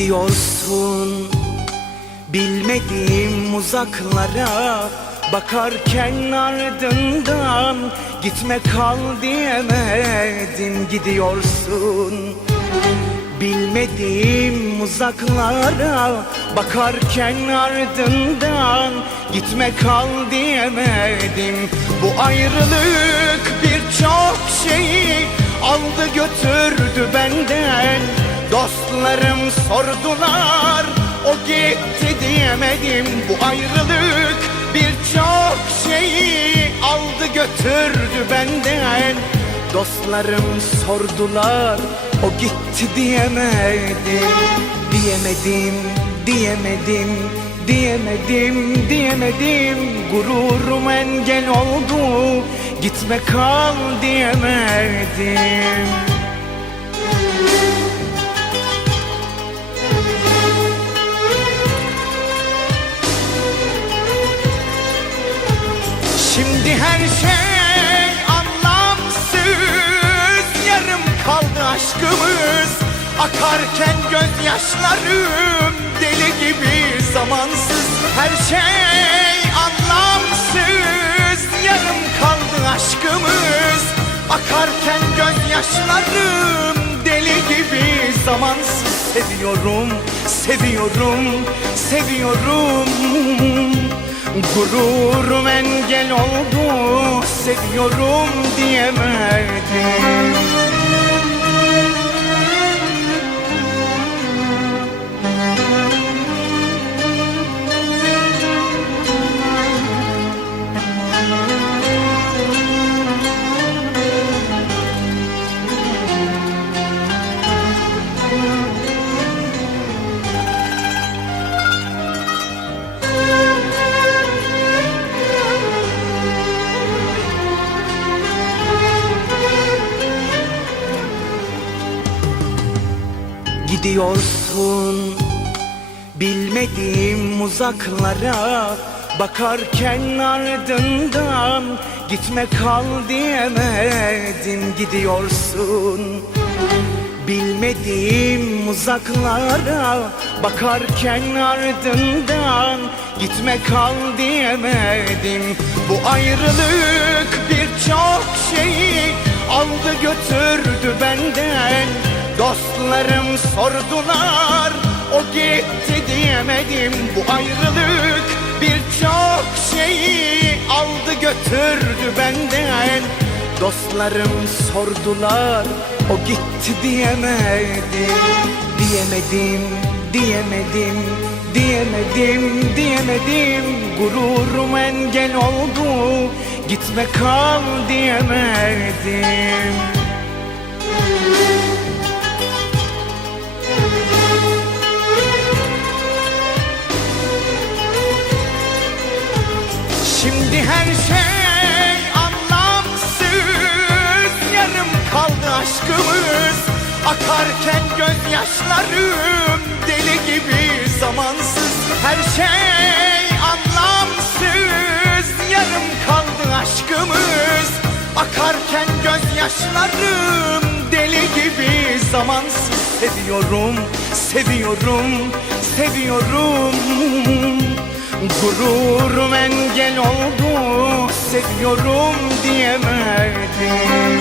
Gidiyorsun bilmediğim uzaklara Bakarken ardından gitme kal diyemedim Gidiyorsun. Bilmediğim uzaklara Bakarken ardından Gitme kal diyemedim. Bu ayrılık birçok şeyi Aldı götürdü benden Dostlarım sordular O gitti diyemedim Bu ayrılık. Birçok şeyi Aldı götürdü benden. Dostlarım sordular o gitti diyemedim. Diyemedim, diyemedim, diyemedim, diyemedim. Gururum engel oldu gitme kal diyemedim aşkımız. Akarken gözyaşlarım Deli gibi. Zamansız Her şey anlamsız. Yarım kaldı aşkımız. Akarken gözyaşlarım Deli gibi. Zamansız Seviyorum, seviyorum, seviyorum. Gururum engel oldu Seviyorum diyemedim Gidiyorsun bilmediğim uzaklara Bakarken ardından gitme kal diyemedim. Gidiyorsun bilmediğim uzaklara Bakarken ardından gitme kal diyemedim. Bu ayrılık birçok şeyi aldı götürdü benden Dostlarım sordular o gitti diyemedim. Bu ayrılık birçok şeyi aldı götürdü benden. Dostlarım sordular o gitti diyemedim. Diyemedim, diyemedim, diyemedim, diyemedim. Gururum engel oldu gitme kal diyemedim Akarken gözyaşlarım Deli gibi. Zamansız Her şey anlamsız. Yarım kaldı aşkımız. Akarken gözyaşlarım Deli gibi. Zamansız Seviyorum, seviyorum, seviyorum. Gururum engel oldu Seviyorum diyemedim